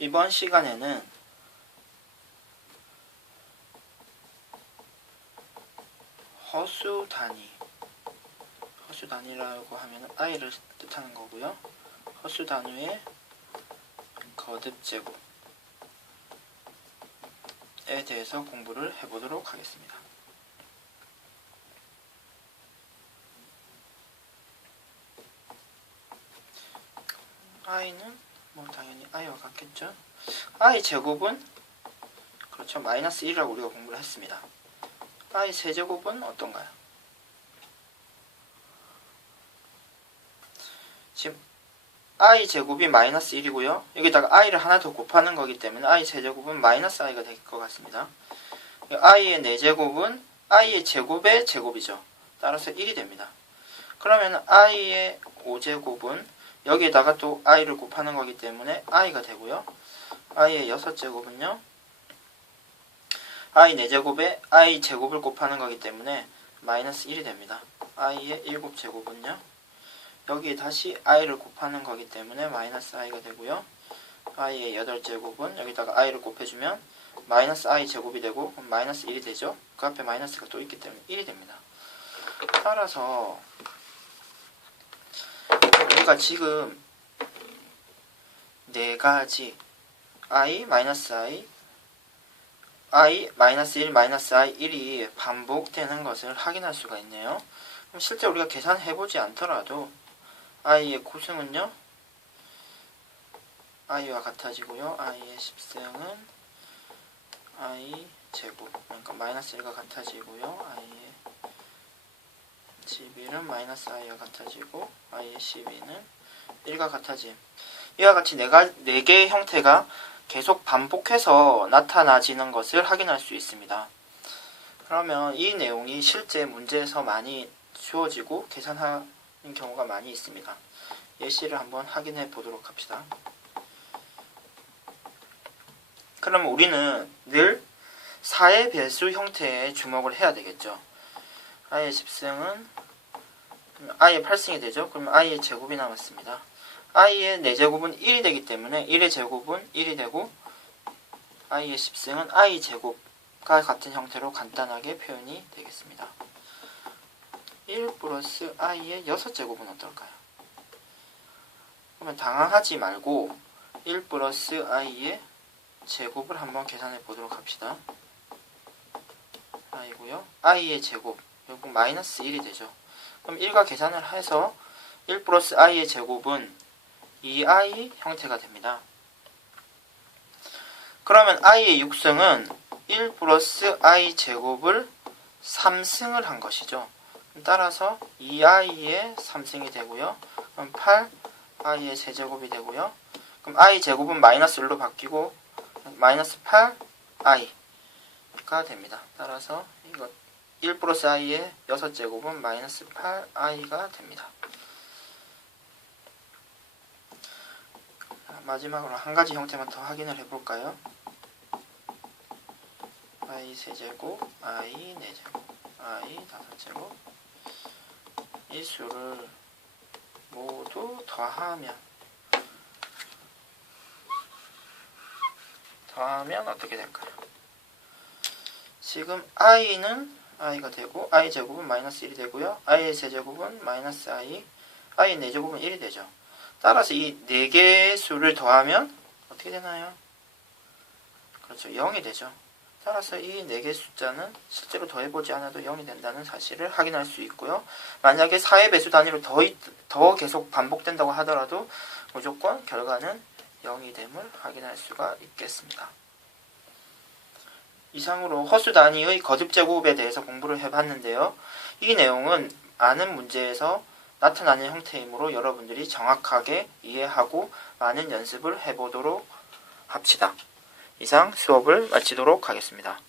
이번 시간에는 허수 단위라고 하면 i를 뜻하는 거고요. 허수 단위의 거듭 제곱에 대해서 공부를 해보도록 하겠습니다. i는 당연히 i와 같겠죠. i 제곱은 그렇죠. 마이너스 1이라고 우리가 공부를 했습니다. i 세제곱은 어떤가요? 지금 i 제곱이 마이너스 1이고요. 여기다가 i를 하나 더 곱하는 거기 때문에 i 세제곱은 마이너스 i가 될 것 같습니다. i의 4제곱은 i의 제곱의 제곱이죠. 따라서 1이 됩니다. 그러면 i의 5제곱은 여기에다가 또 i를 곱하는 거기 때문에 i가 되고요. i의 6제곱은요. i 4제곱에 i 제곱을 곱하는 거기 때문에 마이너스 1이 됩니다. i의 7제곱은요. 여기에 다시 i를 곱하는 거기 때문에 마이너스 i가 되고요. i의 8제곱은 여기다가 i를 곱해주면 마이너스 i 제곱이 되고 그럼 마이너스 1이 되죠. 그 앞에 마이너스가 또 있기 때문에 1이 됩니다. 따라서 우리가 지금 4가지 i, 마이너스 i, i, 마이너스 1, 마이너스 i, 1이 반복되는 것을 확인할 수가 있네요. 그럼 실제 우리가 계산해보지 않더라도 i의 고승은요, i와 같아지고요. i의 10승은 i 제곱, 그러니까 마이너스 1과 같아지고요. i의 11은 마이너스 i와 같아지고 i의 12는 1과 같아짐. 이와 같이 4개의 형태가 계속 반복해서 나타나지는 것을 확인할 수 있습니다. 그러면 이 내용이 실제 문제에서 많이 주어지고 계산하는 경우가 많이 있습니다. 예시를 한번 확인해 보도록 합시다. 그러면 우리는 늘 4의 배수 형태에 주목을 해야 되겠죠. i의 10승은 i의 8승이 되죠. 그러면 i의 제곱이 남았습니다. i의 4제곱은 1이 되기 때문에 1의 제곱은 1이 되고 i의 10승은 i 제곱과 같은 형태로 간단하게 표현이 되겠습니다. 1 플러스 i의 6제곱은 어떨까요? 그러면 당황하지 말고 1 플러스 i의 제곱을 한번 계산해 보도록 합시다. i고요. i의 제곱, 결국 마이너스 1이 되죠. 그럼 1과 계산을 해서 1 플러스 i의 제곱은 2i 형태가 됩니다. 그러면 i의 6승은 1 플러스 i 제곱을 3승을 한 것이죠. 따라서 2i의 3승이 되고요. 그럼 8i의 세제곱이 되고요. 그럼 i 제곱은 마이너스 1로 바뀌고 마이너스 8i가 됩니다. 따라서 이거 1 플러스 i의 6제곱은 마이너스 8i가 됩니다. 마지막으로 한 가지 형태만 더 확인을 해볼까요? i 세제곱, i 4제곱, i 5제곱 이 수를 모두 더하면 어떻게 될까요? 지금 i는 i가 되고 i 제곱은 마이너스 1이 되고요. i의 세제곱은 마이너스 i의 4제곱은 1이 되죠. 따라서 이 4개의 수를 더하면 어떻게 되나요? 그렇죠. 0이 되죠. 따라서 이 4개의 숫자는 실제로 더해보지 않아도 0이 된다는 사실을 확인할 수 있고요. 만약에 4의 배수 단위로 더 계속 반복된다고 하더라도 무조건 결과는 0이 됨을 확인할 수가 있겠습니다. 이상으로 허수 단위의 거듭 제곱에 대해서 공부를 해봤는데요. 이 내용은 많은 문제에서 나타나는 형태이므로 여러분들이 정확하게 이해하고 많은 연습을 해보도록 합시다. 이상 수업을 마치도록 하겠습니다.